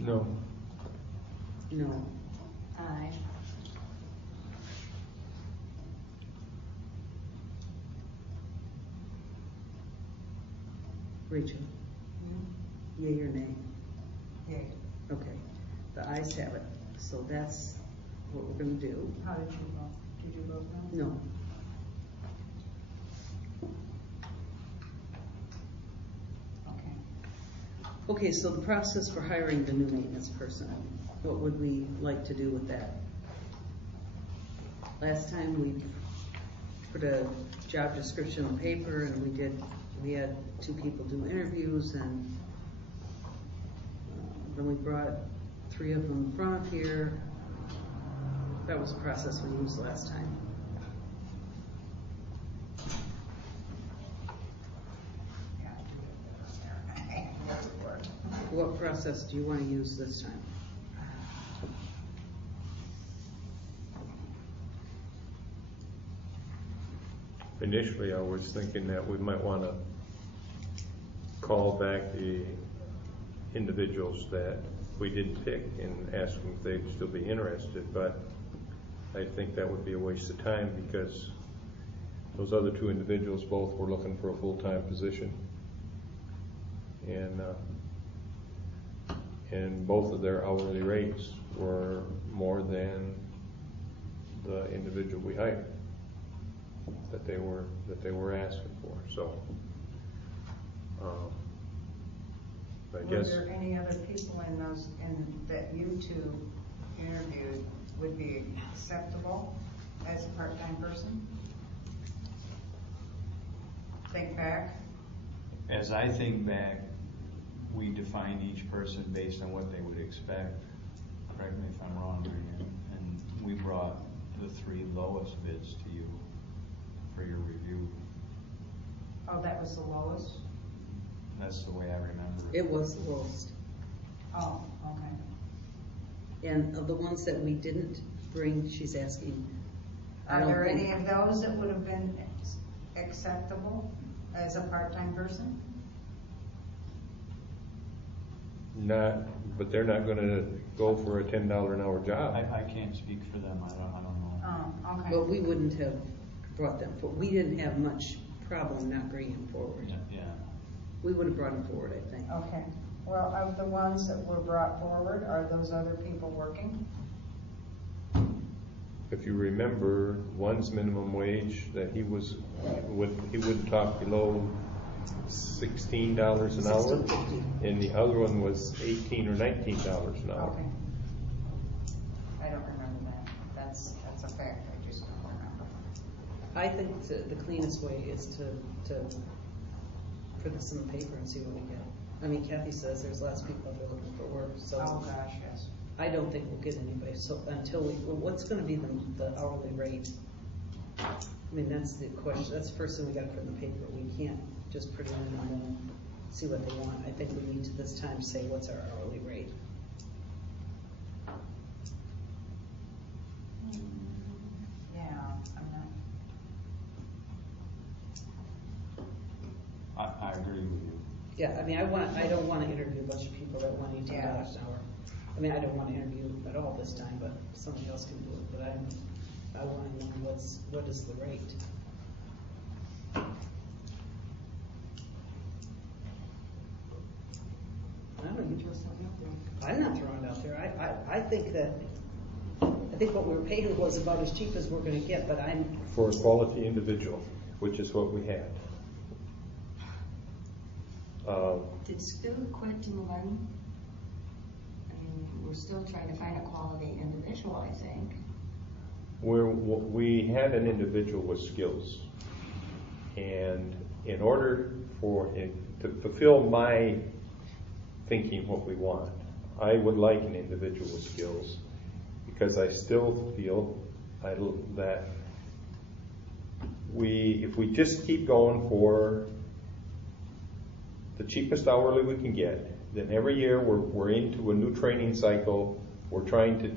No. No. Aye. Rachel? Yea or nay? Yay. Okay. The ayes have it. So that's what we're going to do. How did you vote? Did you vote no? No. Okay. Okay, so the process for hiring the new maintenance person, what would we like to do with that? Last time we put a job description on paper and we had 2 people do interviews, and then we brought 3 of them in front of here. That was the process we used last time. What process do you want to use this time? Initially, I was thinking that we might want to call back the individuals that we didn't pick and ask them if they'd still be interested, but I think that would be a waste of time because those other 2 individuals both were looking for a full-time position, and both of their hourly rates were more than the individual we hired that they were asking for. So I guess. Were there any other people that you 2 interviewed would be acceptable as a part-time person? Think back. As I think back, we define each person based on what they would expect. Correct me if I'm wrong, Marianne. And we brought the 3 lowest bids to you for your review. Oh, that was the lowest? That's the way I remember it. It was the lowest. Oh, okay. And of the ones that we didn't bring, she's asking. Are there any of those that would have been acceptable as a part-time person? Not, but they're not going to go for a $10 an hour job. I can't speak for them. I don't know. Oh, okay. But we wouldn't have brought them forward. We didn't have much problem not bringing them forward. Yeah. We would have brought them forward, I think. Okay. Well, of the ones that were brought forward, are those other people working? If you remember, one's minimum wage that he wouldn't talk below $16 an hour, and the other one was $18 or $19 an hour. Okay. I don't remember that. That's a fact. I just don't remember. I think the cleanest way is to put this in the paper and see what we get. I mean, Kathy says there's lots of people out there looking for work, so. Oh gosh, yes. I don't think we'll get anybody, so until what's gonna be the hourly rate? I mean, that's the question, that's the first thing we gotta put in the paper. We can't just put it in and then see what they want. I think we need to this time say, what's our hourly rate? Yeah, I'm not. I agree with you. Yeah, I mean, I don't want to interview a bunch of people that want $18 an hour. I mean, I don't want to interview at all this time, but somebody else can do it. But I want to know what is the rate. I don't know, you throw something out there. I'm not throwing it out there. I think what we were paying was about as cheap as we're going to get, but I'm For a quality individual, which is what we had. Did Stu quit to move on? I mean, we're still trying to find a quality individual, I think. We had an individual with skills, and in order to fulfill my thinking what we want, I would like an individual with skills, because I still feel that if we just keep going for the cheapest hourly we can get, then every year we're into a new training cycle. We're trying to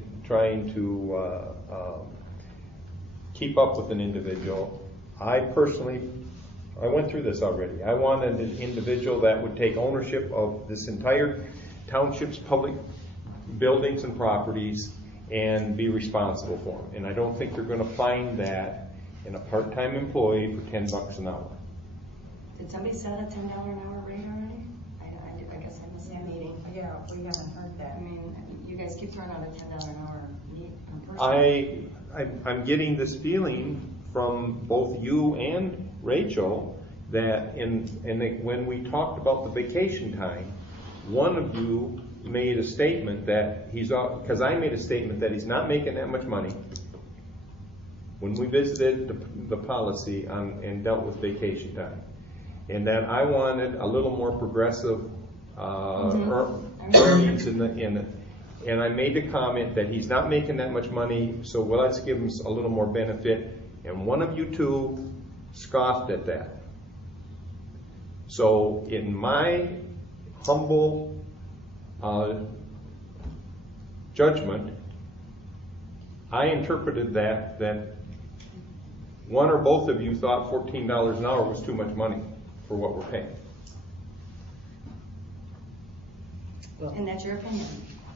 keep up with an individual. I went through this already. I wanted an individual that would take ownership of this entire township's public buildings and properties and be responsible for them. And I don't think they're gonna find that in a part-time employee for $10 an hour. Did somebody set a $10 an hour rate already? I guess I missed that meeting. Yeah, we haven't heard that. I mean, you guys keep throwing out a $10 an hour person. I'm getting this feeling from both you and Rachel that when we talked about the vacation time, one of you made a statement that because I made a statement that he's not making that much money when we visited the policy and dealt with vacation time. And that I wanted a little more progressive earnings in it. And I made the comment that he's not making that much money, so let's give him a little more benefit. And one of you two scoffed at that. So in my humble judgment, I interpreted that one or both of you thought $14 an hour was too much money for what we're paying. And that's your opinion?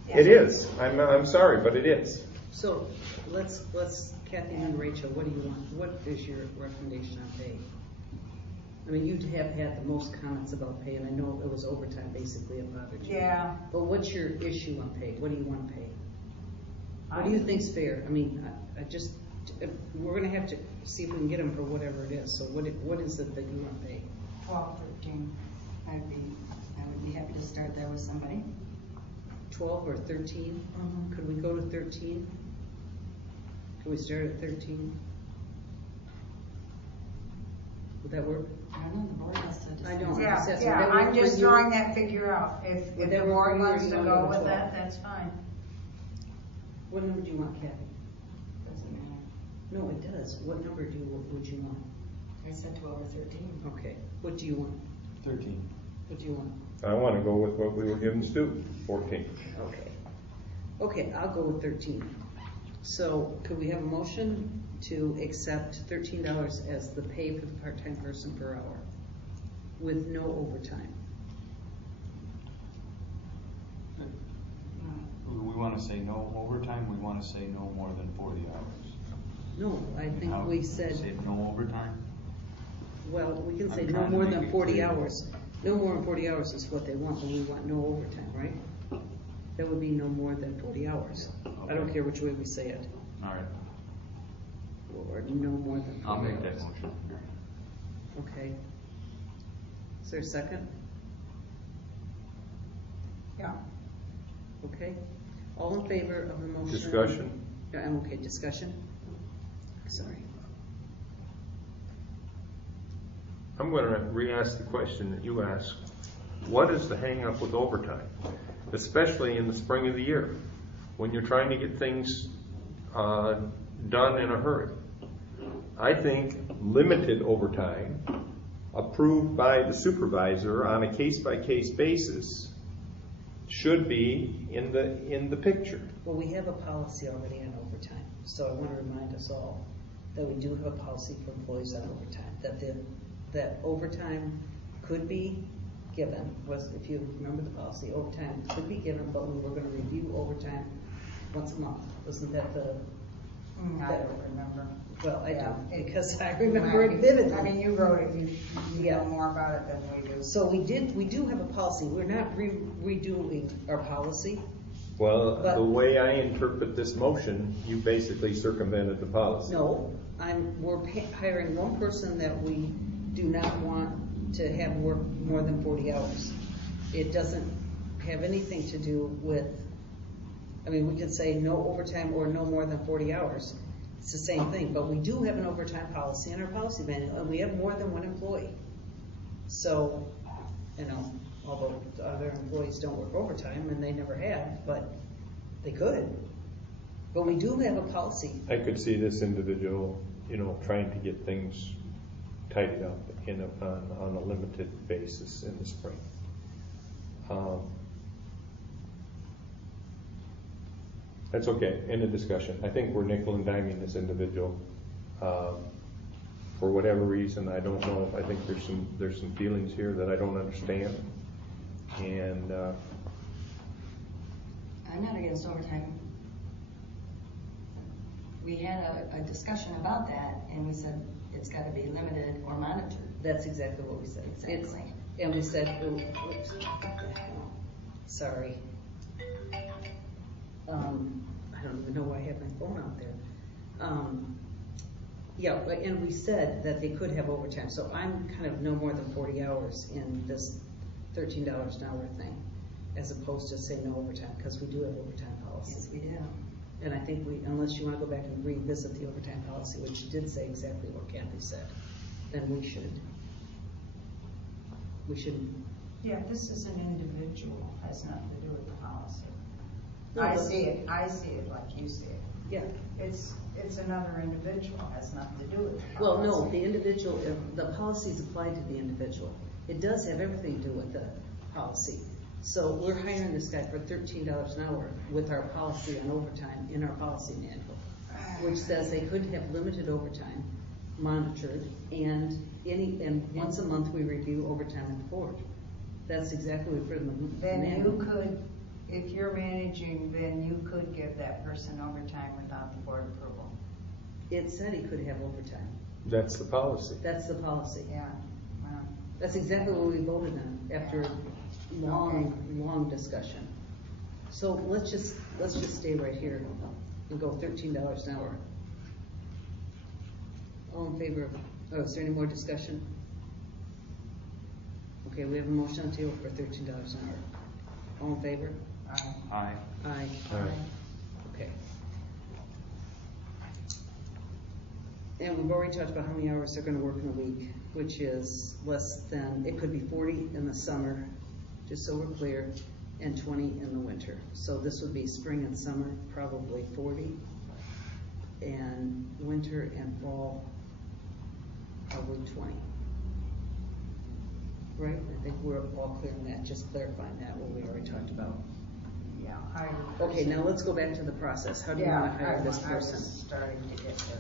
It is. I'm sorry, but it is. So let's Kathy and Rachel, what do you want? What is your recommendation on pay? I mean, you have had the most comments about pay, and I know it was overtime basically it bothered you. Yeah. But what's your issue on pay? What do you want to pay? What do you think's fair? I mean, we're going to have to see if we can get them for whatever it is. So what is it that you want to pay? 12, 13. I would be happy to start there with somebody. 12 or 13? Mm-hmm. Could we go to 13? Can we start at 13? Would that work? I don't know, the board has to decide. I know. Yeah, Would yeah, that work I'm for just you? throwing that figure out. If Would the that work for board you, or wants you to wanna go go with 12? that, that's fine. What number do you want, Kathy? Doesn't matter. No, it does. What number would you want? I said 12 or 13. Okay. What do you want? 13. What do you want? I want to go with what we were giving Stu, 14. Okay. Okay, I'll go with 13. So could we have a motion to accept $13 as the pay for the part-time person per hour with no overtime? We want to say no overtime, we want to say no more than 40 hours. No, I think How- we said, Say no overtime? well, we can say I'm no trying to more make than it 40 clear. hours. No more than 40 hours is what they want, but we want no overtime, right? That would be no more than 40 hours. I don't Okay. care which way we say it. All right, Or no more than 40 I'll make hours. that motion. Okay. Is there a second? Yeah. Okay. All in favor of the motion? Discussion? Yeah, I'm okay. Discussion? Sorry. I'm going to re-ask the question that you asked. What is the hang-up with overtime, especially in the spring of the year, when you're trying to get things done in a hurry? I think limited overtime, approved by the supervisor on a case-by-case basis, should be in the picture. Well, we have a policy already on overtime, so I want to remind us all that we do have a policy for employees on overtime, that overtime could be given, if you remember the policy, overtime could be given, but we were going to review overtime once a month. Wasn't that the? I don't remember. Well, I Yeah. do, because I remember it vividly. I mean, you wrote it, you Yeah. know more about it than we do. So we do have a policy. We're not redoing our policy. Well, But- the way I interpret this motion, you basically circumvented the policy. No, we're hiring one person that we do not want to have work more than 40 hours. It doesn't have anything to do with, I mean, we could say no overtime or no more than 40 hours. It's the same thing, but we do have an overtime policy in our policy manual, and we have more than one employee. So, although the other employees don't work overtime, and they never have, but they could. But we do have a policy. I could see this individual, trying to get things tidied up on a limited basis in the spring. That's okay, end of discussion. I think we're nickel and diming this individual. For whatever reason, I don't know. I think there's some feelings here that I don't understand. And I I'm not against overtime. We had a discussion about that, and we said it's gotta be limited or monitored. That's exactly what we said. Exactly. And we said, oops, sorry. I don't even know why I have my phone out there. Yeah, and we said that they could have overtime, so I'm kind of no more than 40 hours in this $13 an hour thing, as opposed to say no overtime, because we do have overtime policy. Yes, we do. And I think unless you want to go back and revisit the overtime policy, which did say exactly what Kathy said, then we should. Yeah, this is an individual, has nothing to do with the policy. No, I but- see it like you see it. Yeah. It's another individual, has nothing to do with the Well, policy. no, the individual, the policy is applied to the individual. It does have everything to do with the policy. So we're hiring this guy for $13 an hour with our policy on overtime in our policy manual, which says they could have limited overtime monitored, and once a month we review overtime at the board. That's exactly what we put in the Then manual. you could, if you're managing, then you could give that person overtime without the board approval. It said he could have overtime. That's the policy. That's the policy. Yeah, well, That's exactly what we voted on after long discussion. So let's just stay right here and go $13 an hour. All in favor of, is there any more discussion? Okay, we have a motion on the table for $13 an hour. All in favor? Aye. Aye. Aye. Okay. And we've already talked about how many hours they're gonna work in a week, which is less than, it could be 40 in the summer, just so we're clear, and 20 in the winter. So this would be spring and summer, probably 40, and winter and fall, probably 20. Right? I think we're all clear on that, just clarifying that, what we already talked about. yeah. Okay, now let's go back to the process. How do you Yeah, wanna hire this I was person? starting to get there.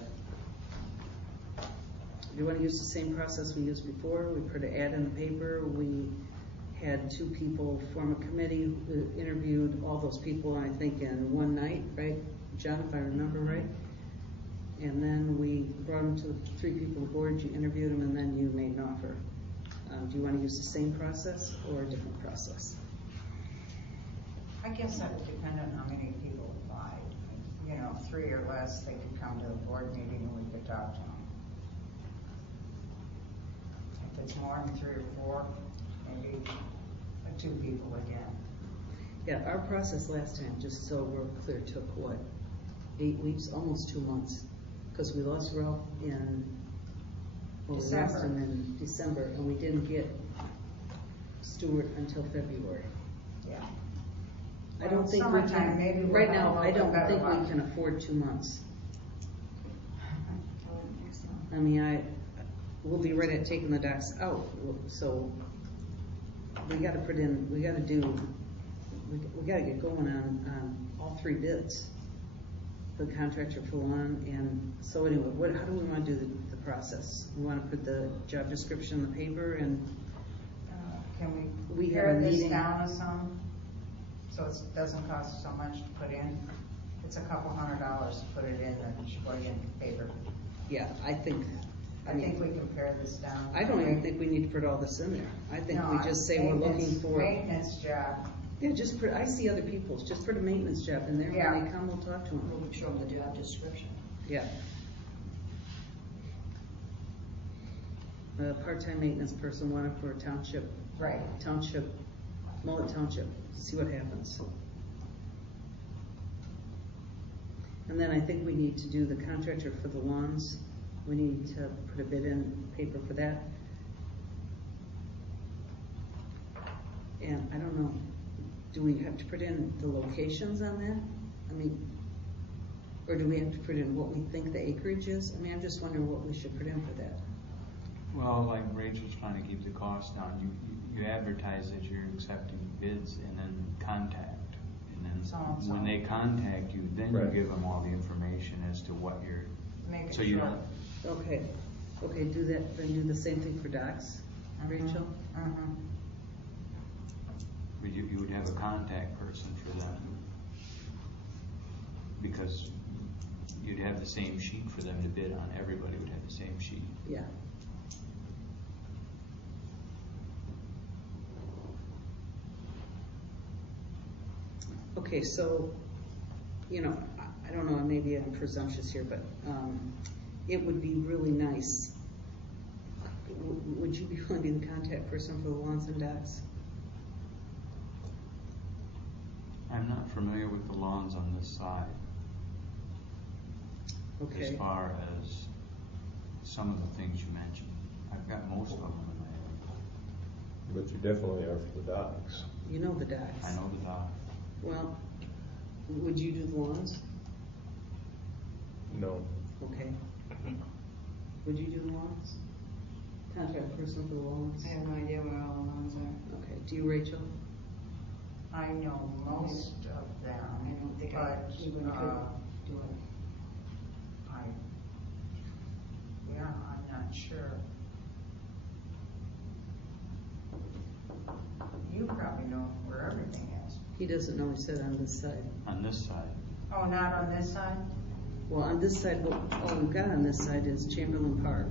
Do you want to use the same process we used before? We put an ad in the paper, we had 2 people form a committee, who interviewed all those people, I think, in one night, right? John, if I remember right? And then we brought them to 3 people on the board, you interviewed them, and then you made an offer. Do you want to use the same process or a different process? I guess that would depend on how many people applied. 3 or less, they could come to a board meeting and we could talk to them. If it's more than 3 or 4, maybe 2 people again. Yeah, our process last time, just so we're clear, took what? 8 weeks, almost 2 months, because we lost Ralph in December. In December, and we didn't get Stuart until February. Yeah. I don't think we Summertime, maybe can, we'll right have now, a I little don't bit better think we luck. can afford 2 months. I mean, we'll be right at taking the docks out, so we gotta put in, we gotta get going on all 3 bids. The contractor for one, and so anyway, how do we wanna do the process? We wanna put the job description in the paper, and Can We we have pare a this meeting. down to some, so it doesn't cost so much to put in? It's a couple $100 to put it in the Sheboygan paper. yeah, I think we can pare this down. I don't even think we need to put all this in there. I think we just say we're looking for, Maintenance job. yeah, just put, I see other people's, just put a maintenance job in there, Yeah. when they come, we'll talk to them. We'll show them the job description. Yeah. A part-time maintenance person wanted for a township, Right. Mullett Township, see what happens. And then I think we need to do the contractor for the lawns. We need to put a bid in paper for that. And I don't know, do we have to put in the locations on that? I mean, or do we have to put in what we think the acreage is? I mean, I'm just wondering what we should put in for that. Well, like Rachel's trying to keep the cost down, you advertise that you're accepting bids and then contact. And then So. when they contact you, then Right. you give them all the information as to what you're, Make it so you short. don't, Okay, do that, then do the same thing for docks, Rachel? Mhm. but you would have a contact person for them. because you'd have the same sheet for them to bid on. Everybody would have the same sheet. Yeah. Okay, so, you know, I don't know, maybe I'm presumptuous here, but it would be really nice. Would you be willing to be the contact person for the lawns and docks? I'm not familiar with the lawns on this side. Okay. As far as some of the things you mentioned. I've got most of them in my head. But you definitely are for the docks. You know the docks. I know the dock. Well, would you do the lawns? No. Okay. Would you do the lawns? Contact person for the lawns? I have no idea where all the lawns are. Okay, do you, Rachel? I know most of them. I don't think but, even could do it. I'm not sure. You probably know where everything is. He doesn't know, he said on this side. On this side. Oh, not on this side? Well, on this side, all we've got on this side is Chamberlain Park,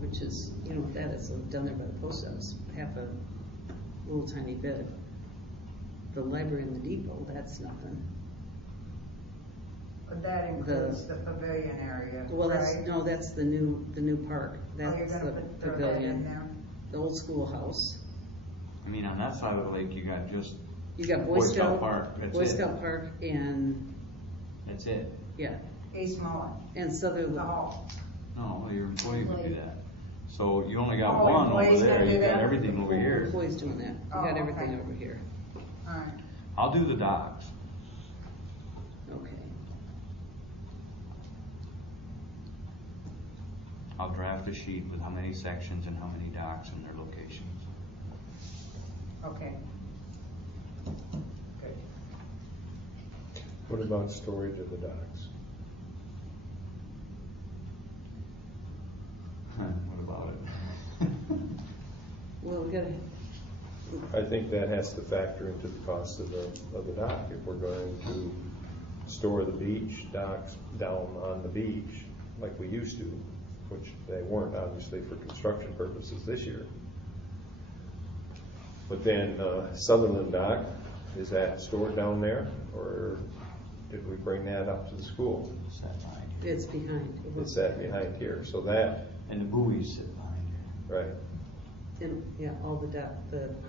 which is, you know what that is, down there by the post office, half a little tiny bit. The library and the depot, that's nothing. But that includes the pavilion area, Well, right? that's the new park. Oh, you're That's gonna the throw that in pavilion. there? The old schoolhouse. I mean, on that side of the lake, you got just, You got Boy Scout Park, that's Boy it. Scout Park and, that's it. yeah, East Mullett, and Southern. the hall. No, your employee would do that. So you only got Oh, one over employees there, gonna do you got that? everything over here. Employees doing that. You Oh, got everything okay. over here. All right. I'll do the docks. Okay. I'll draft a sheet with how many sections and how many docks and their locations. Okay. What about storage of the docks? What about it? Well, we gotta, I think that has to factor into the cost of the dock. If we're going to store the beach docks down on the beach like we used to, which they weren't obviously for construction purposes this year. But then Sutherland Dock, is that stored down there, or did we bring that up to the school? It's that behind here. it's behind. It's that behind here, so that, And the buoys sit behind here. right. And, yeah, all the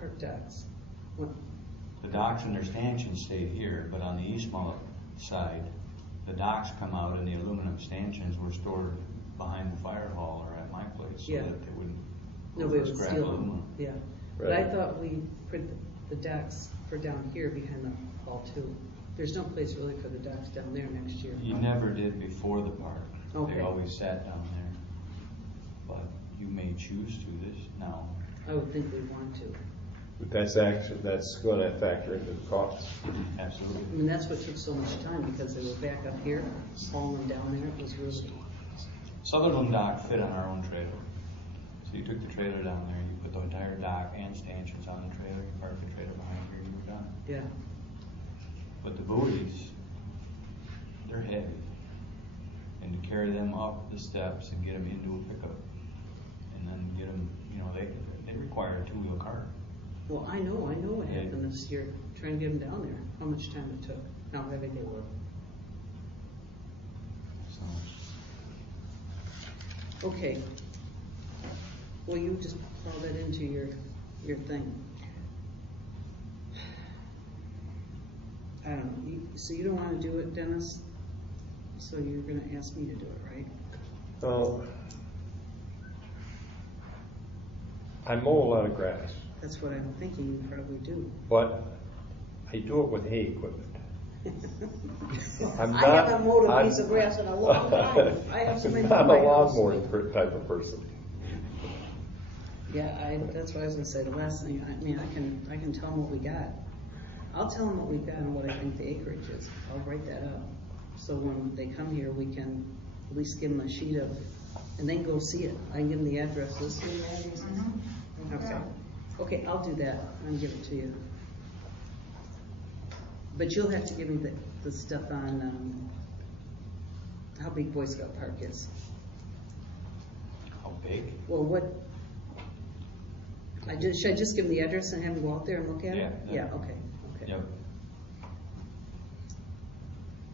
park docks. What, The docks and their stanchions stayed here, but on the East Mullett side, the docks come out and the aluminum stanchions were stored behind the fire hall or at my place, so Yeah. that they wouldn't nobody would scrap steal aluminum. them, yeah. But I Right. thought we put the docks for down here behind the hall too. There's no place really for the docks down there next year. You never did before the park. Okay. They always sat down there. But you may choose to this now. I would think we'd want to. But that's going to factor into the cost. Absolutely. I mean, that's what took so much time, because they were back up here, hauling down there, it was really, Sutherland dock fit on our own trailer. So you took the trailer down there, you put the entire dock and stanchions on the trailer, you parked the trailer behind here, you were done. yeah. But the buoys, they're heavy. And to carry them up the steps and get them into a pickup, and then get them, you know, they require a two-wheel cart. Well, I know what Yeah. happened this year, trying to get them down there, how much time it took, how heavy they were. So, Okay. Well, you just call that into your thing. I don't know, so you don't wanna do it, Dennis? So you're gonna ask me to do it, right? Well, I mow a lot of grass, That's what I'm thinking you probably do. but I do it with hay equipment. I'm I not- haven't mowed a I'm- piece of grass in a long time. I have so many. I'm in a my house. lawnmower type of person. Yeah, that's what I was gonna say, the last thing, I mean, I can tell them what we got. I'll tell them what we've got and what I think the acreage is, I'll write that up. So when they come here, we can at least give them a sheet of, and then go see it, I can give them the addresses. Okay, okay, I'll do that, and give it to you. But you'll have to give me the stuff on, how big Boy Scout Park is. How big? Well, should I just give them the address and have them go out there and look at it? Yeah. Okay. Yep.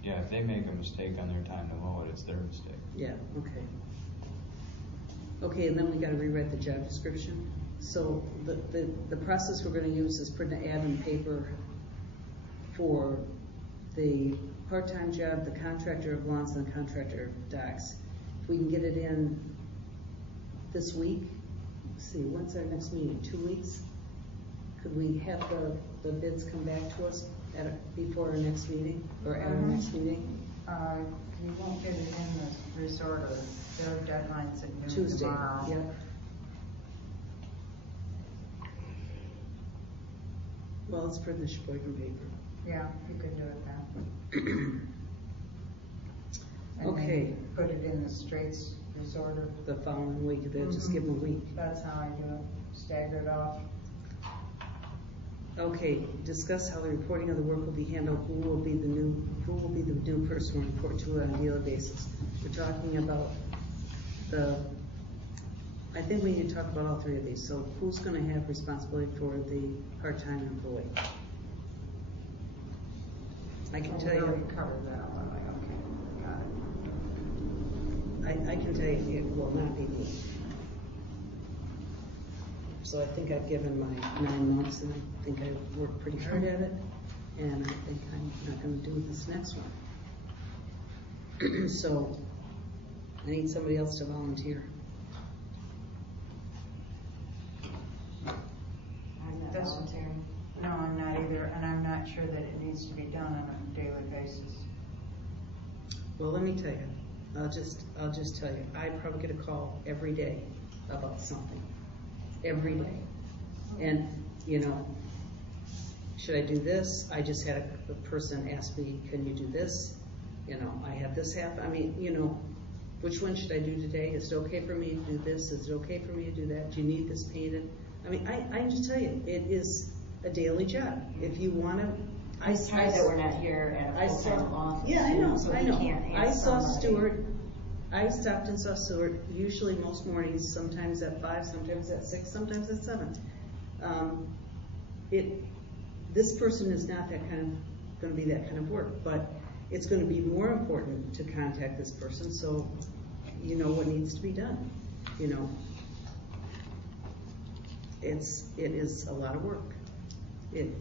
Yeah, if they make a mistake on their time to mow it, it's their mistake. Yeah, okay. Okay, and then we gotta rewrite the job description. So the process we're gonna use is put an ad in the paper for the part-time job, the contractor of lawns and the contractor of docks. If we can get it in this week, let's see, when's our next meeting? 2 weeks? Could we have the bids come back to us before our next meeting, or at our next meeting? You won't get it in the resort, or their deadline's at noon Tuesday, tomorrow. yep. Well, it's for the Sheboygan paper. Yeah, you could do it then. And Okay. then put it in the Straits Resort. The following week, they'll just give them a week. That's how I do it, stagger it off. Okay, discuss how the reporting of the work will be handled, who will be the new person we report to on a daily basis. We're talking about I think we need to talk about all three of these. So who's gonna have responsibility for the part-time employee? I can tell We you, already covered that one, okay, got it. I can tell you, it will not be me. So I think I've given my 9 months, and I think I've worked pretty hard at it, and I think I'm not gonna do this next one. So, I need somebody else to volunteer. I'm not That's- volunteering. No, I'm not either, and I'm not sure that it needs to be done on a daily basis. Well, let me tell you, I'll just tell you, I probably get a call every day about something. Every day. And, should I do this? I just had a person ask me, can you do this? I have this happen. I mean, which one should I do today? Is it okay for me to do this? Is it okay for me to do that? Do you need this painted? I mean, I just tell you, it is a daily job. If you wanna, It's hard that we're not here at a full-time office. yeah, I know, so I we know. can't I ask saw somebody. Stuart, I stopped and saw Stuart, usually most mornings, sometimes at 5, sometimes at 6, sometimes at 7. This person is not gonna be that kind of work, but it's gonna be more important to contact this person, so you know what needs to be done, It is a lot of work. There's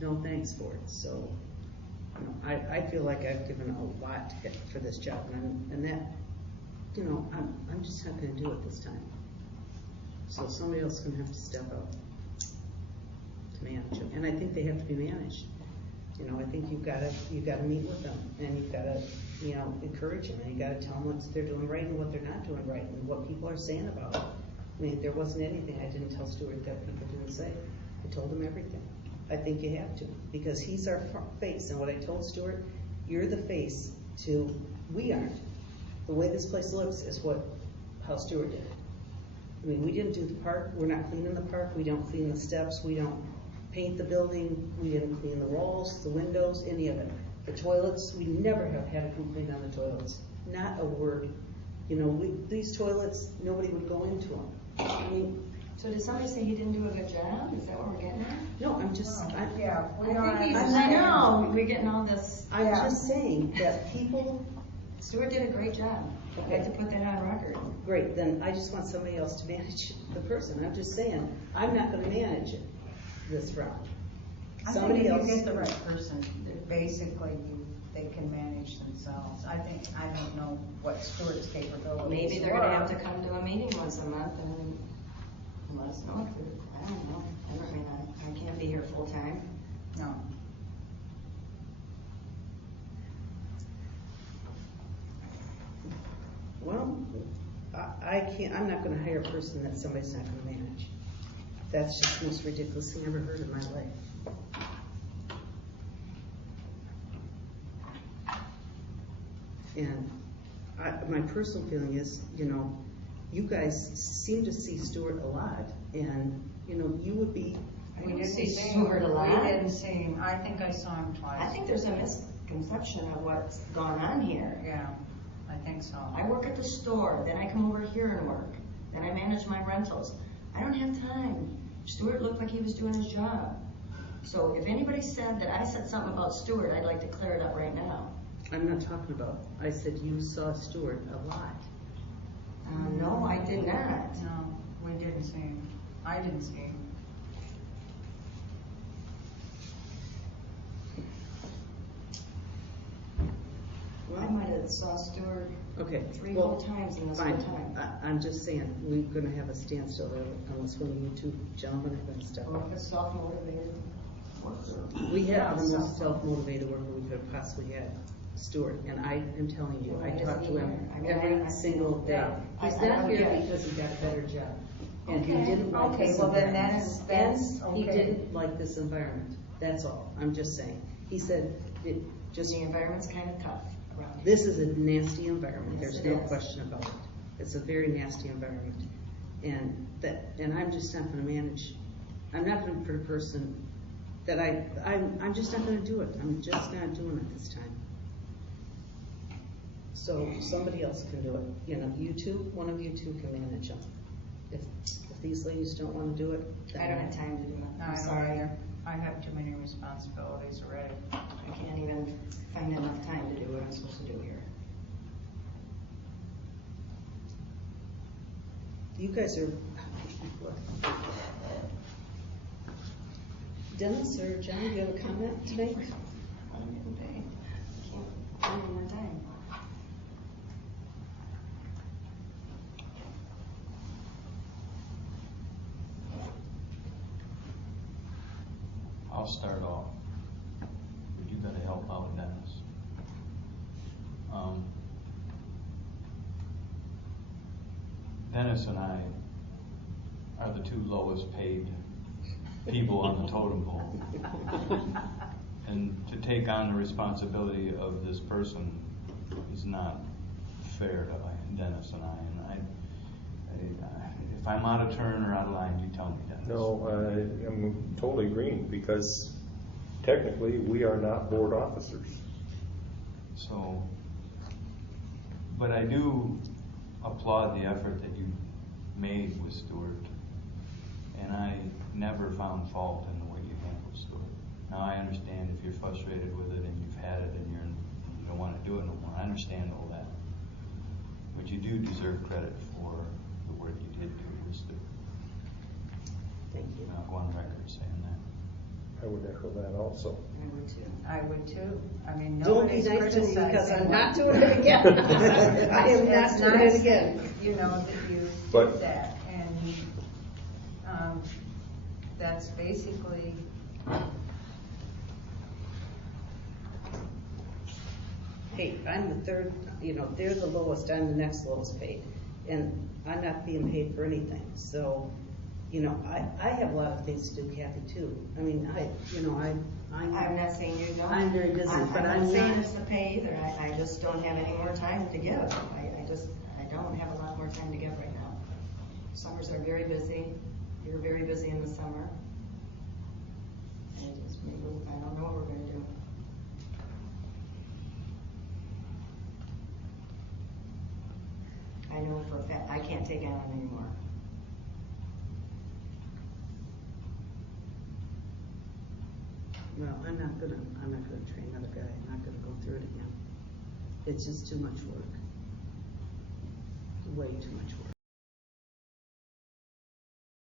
no thanks for it, so, I feel like I've given a lot for this job, and that, I'm just not gonna do it this time. So somebody else is gonna have to step up to manage it, and I think they have to be managed. I think you've gotta meet with them, and you've gotta, encourage them, and you gotta tell them what they're doing right and what they're not doing right, and what people are saying about it. I mean, there wasn't anything I didn't tell Stuart that people didn't say. I told him everything. I think you have to, because he's our face, and what I told Stuart, you're the face to, we aren't. The way this place looks is how Stuart did it. I mean, we didn't do the park, we're not cleaning the park, we don't clean the steps, we don't paint the building, we didn't clean the walls, the windows, any of it. The toilets, we never have had a complaint on the toilets, not a word. These toilets, nobody would go into them. I mean, So did somebody say he didn't do a good job? Is that what we're getting at? no, I'm just, Yeah, we don't I think have. he's, I know, we're getting all this. I'm Yeah. just saying that people, Stuart did a great job. I'd like to put that on record. great, then I just want somebody else to manage the person. I'm just saying, I'm not gonna manage it this round. I Somebody think if else. you get the right person, basically, they can manage themselves. I don't know what Stuart's capabilities Maybe they're gonna have to were. come to a meeting once a month and let us know if they're, I don't know. I mean, I can't be here full time. No. Well, I'm not gonna hire a person that somebody's not gonna manage. That's just the most ridiculous thing I've ever heard in my life. And my personal feeling is, you guys seem to see Stuart a lot, and, you would be I We don't didn't see see Stuart a him. lot. We didn't see him. I think I saw him twice. I think there's a misconception of what's gone on here. Yeah, I think so. I work at the store, then I come over here and work, then I manage my rentals. I don't have time. Stuart looked like he was doing his job. So if anybody said that I said something about Stuart, I'd like to clear it up right now. I'm not talking about, I said you saw Stuart a lot. No, I did not. No, we didn't see him. I didn't see him. I might have saw Stuart Okay. 3 well, whole times in this whole Fine, time. I'm just saying, we're gonna have a standstill there unless one of you two gentlemen are gonna step Or up. if it's self-motivated worker. We Yeah, have the most self-motivated worker we could have possibly had, Stuart, and I am telling you, I Well, talk to him I mean, every I- single day. yeah. He's I not don't here get it. because he got a better job, and he Okay, didn't like okay, this well, then environment. that's And he okay. didn't like this environment, that's all, I'm just saying. He said, it just, The environment's kind of tough around here. this is a nasty environment, Yes, there's it no is. question about it. It's a very nasty environment. And I'm just not gonna manage, I'm not gonna put a person that I'm just not gonna do it. I'm just not doing it this time. So somebody else can do it. You know, you two, one of you two can manage them. If these ladies don't wanna do it, then. I don't have time to do it. No, I'm I don't sorry. either. I have too many responsibilities already. I can't even find enough time to do what I'm supposed to do here. You guys are, Dennis or John, do you have a comment tonight? On a given day. Can't find any more time. I'll start off. You gotta help out Dennis. Dennis and I are the 2 lowest paid people on the totem pole. And to take on the responsibility of this person is not fair to Dennis and I. And if I'm out of turn or out of line, you tell me, Dennis. No, I'm totally agreeing, because technically, we are not board officers. So, but I do applaud the effort that you made with Stuart, and I never found fault in the way you handled Stuart. Now I understand if you're frustrated with it and you've had it and you don't want to do it no more. I understand all that, but you do deserve credit for the work you did do with Stuart. Thank you. I'll go on record saying that. I would echo that also. I would too. I would too. I mean, Don't be nobody's nice to me criticizing. because I'm what- not doing it again. I am not It's doing nice it again. that, you know, that you But- did that, and, that's basically, Hey, I'm the third, you know, they're the lowest, I'm the next lowest paid. And I'm not being paid for anything, so, you know, I have a lot of things to do, Kathy, too. I mean, I'm not saying you don't. I'm very busy, but I'm not saying not- it's the pay either. I just don't have any more time to give. I don't have a lot more time to give right now. Summers are very busy. You're very busy in the summer. And I don't know what we're gonna do. I know for a fact, I can't take on anymore. Well, I'm not gonna train another guy, I'm not gonna go through it again. It's just too much work. Way too much work.